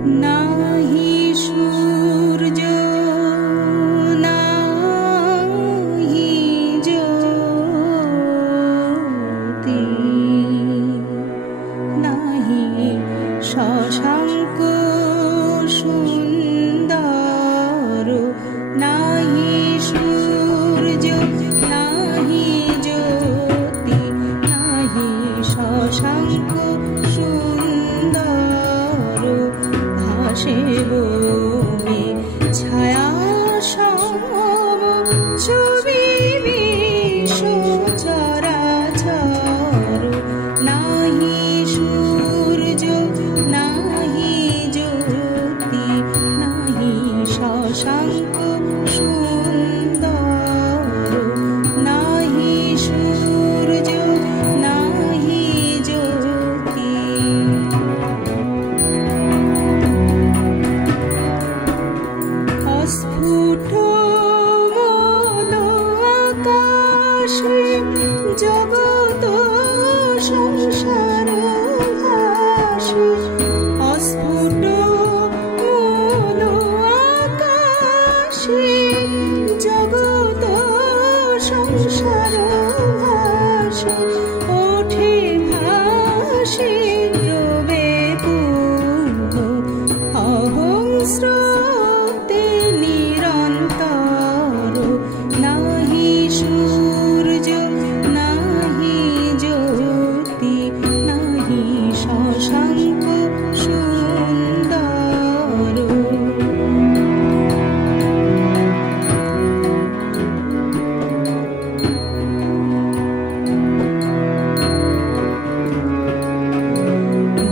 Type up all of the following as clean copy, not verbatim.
নাহি সূর্য নাহি জ্যোতি নাহি শশাঙ্ক সুন্দর নাহি সূর্য নাহি জ্যোতি নাহি শশাঙ্ক সুন্দর ভাসে বনে ছায়া সম ছবি বিশ্ব চরাচর নাহি সূর্য নাহি জ্যোতি নাহি শশাঙ্ক সুন্দর নাহি সূর্য নাহি জ্যোতি অস্ফুট মন আকাশে জগৎ সংসার ভাসে অস্ফুট মন আকাশে জগৎ সংসার ভাসে ওঠে ভাসে রবে পূর্ণ অহং স্রোতে নিরন্তর নাহি সূর্য নাহি জ্যোতি নাহি শশাঙ্ক সুন্দর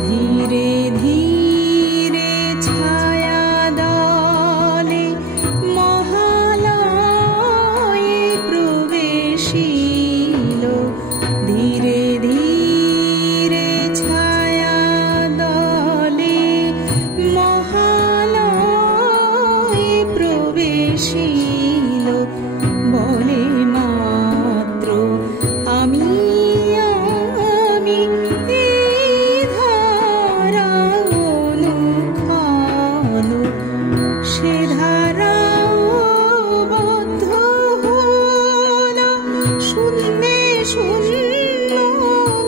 ধীরে ধীরে ছায়া দলে মহালয়ে প্রবেশিল ধীরে ধীরে ছায়া দলে মহালয়ে প্রবেশিল বলে মাত্র আমি আমি এই ধারা অনুক্ষণ সে ধারাও বদ্ধ হল শূন্যে শূন্য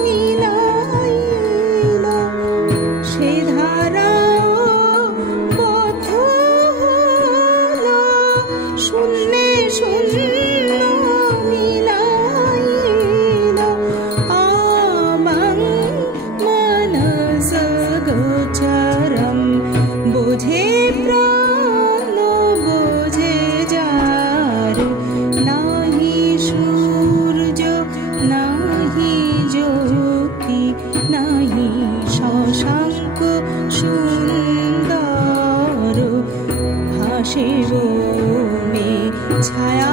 মিলাইল সে ধারাও বদ্ধ হল শূন্যে শূন্য মিলাইল আবাং মানস গোচরম বোঝে প্রাণ বোঝে যার নাহি সূর্য নাহি জ্যোতি নাহি শশাঙ্ক সুন্দর ভাসে বনে ছায়া